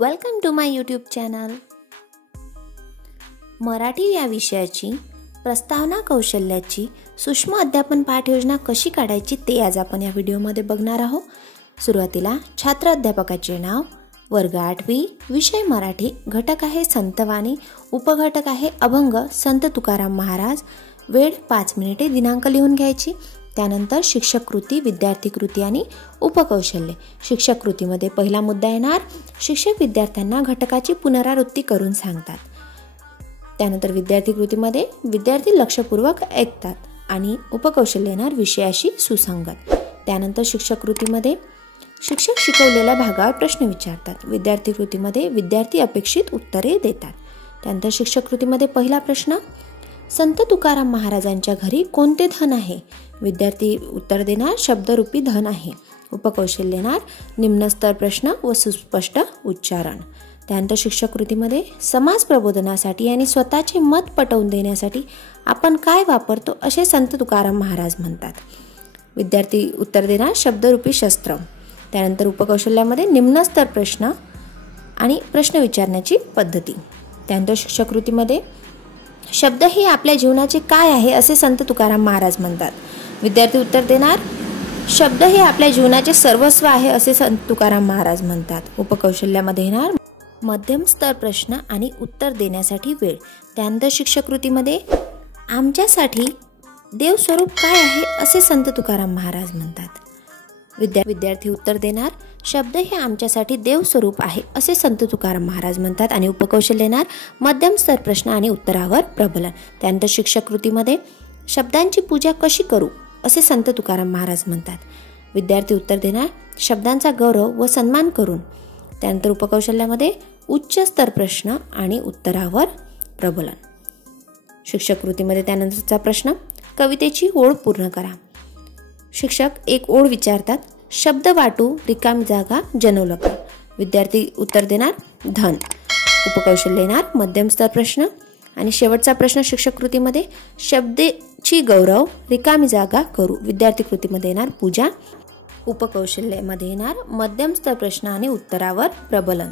Welcome to my YouTube channel. Marathi या विषयाची प्रस्तावना कौशल्याची सूक्ष्म अध्यापन पाठ योजना कशी काढायची ते आज आपण या व्हिडिओमध्ये बघणार आहोत। सुरुवातीला छात्र अध्यापकाचे नाव, वर्ग 8वी, विषय मराठी, घटक आहे संतवाणी, उपघटक आहे अभंग संत तुकाराम महाराज, वेळ 5 मिनिटे, दिनांक लिहून घ्यायची। त्यानंतर शिक्षक कृती, विद्यार्थी कृती आणि उपकौशल्य। शिक्षक कृतीमध्ये पहिला मुद्दा येणार, शिक्षक विद्यार्थ्यांना घटकाची पुनरावृत्ती करून सांगतात। त्यानंतर विद्यार्थी कृतीमध्ये विद्यार्थी लक्षपूर्वक ऐकतात आणि उपकौशल्य येणार, विषयाशी सुसंगत। त्यानंतर शिक्षक कृतीमध्ये शिक्षक शिकवलेल्या भागावर प्रश्न विचारतात। विद्यार्थी कृतीमध्ये विद्यार्थी अपेक्षित उत्तरे देतात। त्यानंतर शिक्षक कृतीमध्ये पहिला प्रश्न, संत तुकाराम महाराजांच्या घरी कोणते धन आहे? विद्यार्थी उत्तर देणार, शब्दरूपी धन आहे। उपकौशल्य येणार, निम्न स्तर प्रश्न व सुस्पष्ट उच्चारण। त्यानंतर शिक्षक कृतीमध्ये समाज प्रबोधनासाठी आणि स्वतःचे मत पटवून देण्यासाठी आपण काय वापरतो असे संत तुकाराम महाराज म्हणतात। विद्यार्थी उत्तर देणार, शब्दरूपी शस्त्र। त्यानंतर उपकौशल्यामध्ये निम्न स्तर प्रश्न आणि प्रश्न विचारण्याची पद्धती। त्यानंतर शिक्षक कृतीमध्ये शब्द हे आपल्या जीवनाचे काय आहे असे संत तुकाराम महाराज म्हणतात। विद्यार्थी उत्तर देणार, शब्द हे आपल्या जीवनाचे सर्वस्व आहे असे संत तुकाराम महाराज म्हणतात। उपकौशल्यामध्ये येणार, मध्यम स्तर प्रश्न आणि उत्तर देण्यासाठी वेळ। त्यानंतर शिक्षक कृतीमध्ये आमच्यासाठी देव स्वरूप काय आहे असे संत तुकाराम महाराज म्हणतात। विद्यार्थी उत्तर देणार, शब्द हे आमच्यासाठी देव स्वरूप आहे असे संत तुकाराम महाराज म्हणतात। आणि उपकौशल्य येणार, मध्यम स्तर प्रश्न आणि उत्तरावर प्रबलन। त्यानंतर शिक्षक कृतीमध्ये शब्दांची पूजा कशी करू असे संत तुकाराम महाराज म्हणतात। विद्यार्थी उत्तर देणार, शब्दांचा गौरव व सन्मान करून। त्यानंतर उपकौशल्यामध्ये उच्च स्तर प्रश्न आणि उत्तरावर प्रबलन। शिक्षक कृतीमध्ये त्यानंतरचा प्रश्न, कवितेची ओळ पूर्ण करा। शिक्षक एक ओळ विचारतात, शब्द वाटू रिकामी जागा जनवलं का? विद्यार्थी उत्तर देणार, धन। उपकौशल्य येणार, मध्यम स्तर प्रश्न आणि शेवटचा प्रश्न शिक्षक कृतीमध्ये शब्देची गौरव रिकामी जागा करू। विद्यार्थी कृतीमध्ये येणार, पूजा। उपकौशल्यामध्ये येणार, मध्यम स्तर प्रश्न आणि उत्तरावर प्रबलन।